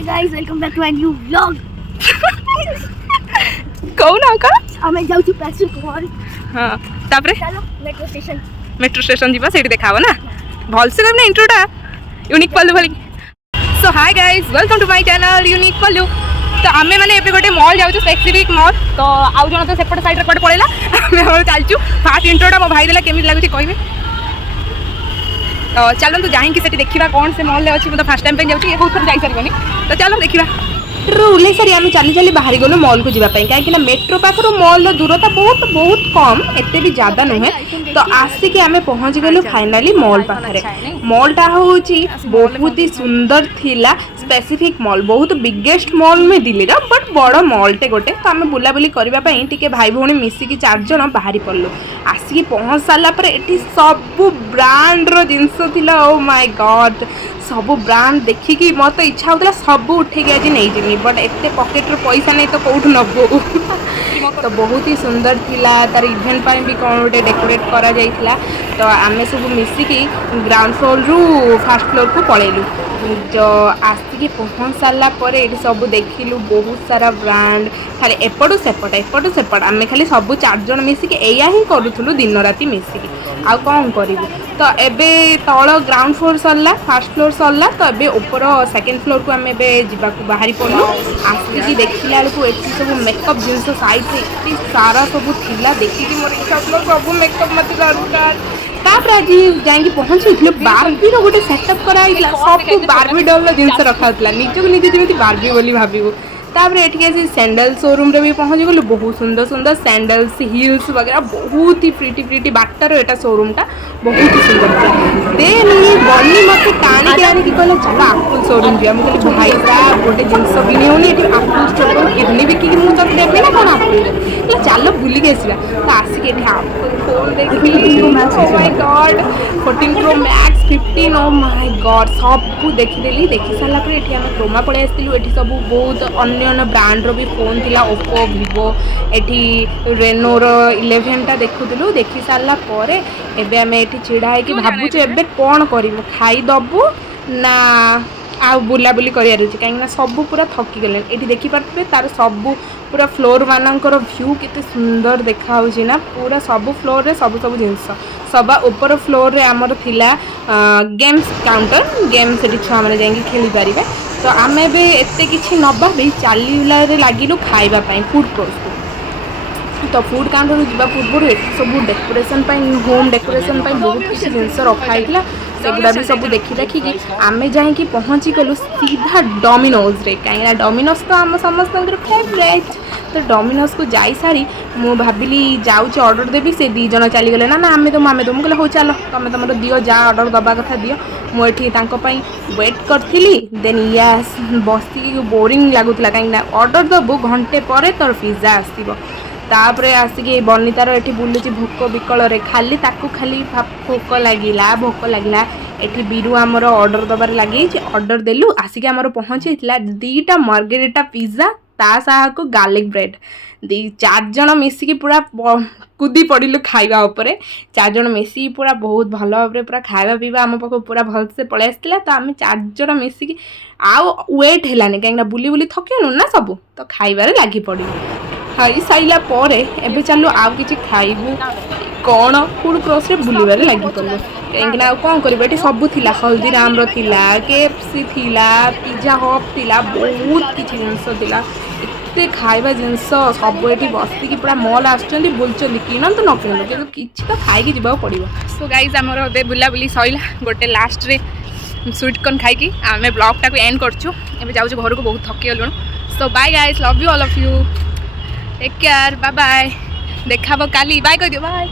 Hi guys welcome back to my new vlog. कौन का हमें जाऊ छु पैसे कॉल। हां तापरे चलो मेट्रो स्टेशन जीवा सेठी देखाव ना भल से करना इंट्रोटा यूनिक पल्लू भली। So hi guys welcome to my channel unique Pallu. तो आमे माने एबे गोटे मॉल जाऊ स्पेसिफिक मॉल तो आउ जण तो सेपट साइड रे कोड पळेला आमे हम चलचू फास्ट इंट्रोटा मो भाई देला केमी लागुची कहबे। तो चलो तो जाहीं कि देखा कौन से मॉल अच्छी मतलब फास्ट टाइम पे जाऊँ बहुत थोड़ा जाई सारी तो चलो देखा ओल्हे सारी आम चली चली बाहरी गलु मॉल को जावाई कहीं मेट्रो पाखर मॉल दूरता बहुत बहुत कम एते भी ज्यादा नुहे। तो आसिक आम पहुँच गलु फाइनाली मॉल पाखे। मॉलटा हूँ बहुत ही सुंदर थिला स्पेसिफिक मॉल बहुत बिगेस्ट मॉल में दिल्ली बट बड़ मॉलटे गोटे। तो आम बुलाबुली करने टी भाई भौणी मिसिकी 4 जन बाहरी पड़लु। आसिक पहुँच सारापर ये सबू ब्रांड्र जिनस ओ माय गॉड सबू ब्रांड देखिकी मत इच्छा होता सबू उठेकी आज नहीं बट एत पकेट्र पैसा नहीं तो कौट नबू। तो बहुत ही सुंदर थिला तार इवेंट पर भी कौन गोटे डेकोरेट करा जाइथिला। तो आमे सब मिसिकी ग्राउंड फ्लोर रु फर्स्ट फ्लोर को पळेलु। जो आसिक पहुँच सारा पर ये सब देखिलु बहुत सारा ब्रांड खाली एपटू सेपट आमे खाली सब 4 जन मिसिकी एया ही करूथुलु दिन राति मिसिकी आ कौन करिवु। तो एबे तल ग्राउंड फ्लोर सरला फर्स्ट फ्लोर सरला तो एबे ऊपर सेकंड फ्लोर को आमे एबे जिबाकू बाहरी पड़लु। आसिकी देखिला बेलू एठी सब मेकअप जिनस साइड रे एठी सारा सब थिला देखिकी मोर इच्छा सब मेकअप मत दरकार। तापर आज जाइए पहुँची बार्बी रोटे सेटअप कराइला सब बार्बी डॉल जिनस रखा निजक निजे जमी बार्बी बोली भाविबू। तापर ये सैंडल शोरूम रे भी पहुँच गलु बहुत सुंदर सुंदर सैंडल्स हिल्स वगैरह बहुत ही प्रीटी बाटर एटा शोरूम टा बहुत ही सुंदर था। देन ये बनी मत टाणी के आनी कहले चलो आपुल शोरूम जी मुझे कहली भाई साहब गोटे जिनस किनी होनी आपुल स्टोर किडनी बिकी मुझे देवी ना कौन आपुल चलो बुलिक आसवा। तो आसिक आपुल फोन देखी oh my God 14 Pro Max 15 oh my God सब देखीदेली। देखी सारा पर ये आम क्रोमा पलि आसलु ये सब बहुत अन्य ब्रांड्र भी फोन थिला ओप्पो वीवो एटी रेनोर 11 टा देखुलु। देखी सारा पर एबे आम ये छिड़ा है कि भावुँ एबे कौन करूँ खाईदबू ना आ बुलाबुली करार अच्छे कहीं सब पूरा थकी गले। ये देखिपे तार सबू पूरा फ्लोर मानकर व्यू केते सुंदर देखा ना पूरा सब फ्लोर रे सब जिनस सभा ऊपर फ्लोर रे आमर थिला गेम्स काउंटर गेम से छुआ मैंने जाकि खेली पारे। तो आम एते किसी नवा भी चलने लगिलु खावाई फूड कोर्स को। तो फूड काउंटर जावा पूर्व ये सब डेकोरेशन होम डेकोरेशन बहुत किसी जिनस रखाई सेगुड़ा भी सब देखी देखिकी आम जाकि पहुँची गलु सीधा डोमिनोज रे कहीं डोमिनोज तो आम समस्त फेवरेट। तो डोमिनोज को जाई सारी मु भाविली जाऊँ ऑर्डर देवी से 2 जन चलीगले ना आम तो कहले हो चलो तुम तुम दियो जा ऑर्डर दबा कथा दियो मुझे वेट करी। देन यस बसिक बोरिंग लगुला कहीं ऑर्डर दबू घंटे पर तोर पिज्जा आसो। तापरे आसिक बनितार ये बुलूची भोक विकल खाली ताकू खाली भोक लगिला एठी बीरू आमर ऑर्डर दबार लगे ऑर्डर देलु आसिक आमर पहुँची 2टा मार्गेरिटा पिज्जा ता साहा को गार्लिक ब्रेड 4 जन मिसिकी पूरा कूदी पड़िलु खाइबा उपरे 4 जन मिसिकी पूरा बहुत भल भाव पूरा खाइबा पीवा आम पाख पूरा भल से पलि आसला। तो आम 4 जन मिसिकी आउ वेट हेलानी कहीं बुली बुली थकिनु ना सब तो खाइबारे लगी पड़ू। खाई साइला पर एबे चलो आउ किछि खाइबू कौन फूड क्रॉस रे बुलिबारे लगी पड़लु कहीं कौन कर ये सब थिला हल्दीराम रो थिला KFC थिला पिज्जा हट थिला बहुत किछि जिनस थिला एते खाइबा जिनस सब ये बसिकी पूरा मॉल आसुचंदी बुलचंदी किनतु न किनतु किछि तो खाइकी जीवा पड़िबो। सो गाइज आमर एबे बुलाबुली सइला गोटे लास्ट रे स्वीट कॉर्न खाइकी आमे ब्लॉग टाको एंड करछु एबे जाउछु घर को बहुत थकी गलुनु। So bye guys love you all of you take care bye bye देखा काली बाय कह दियो बाय।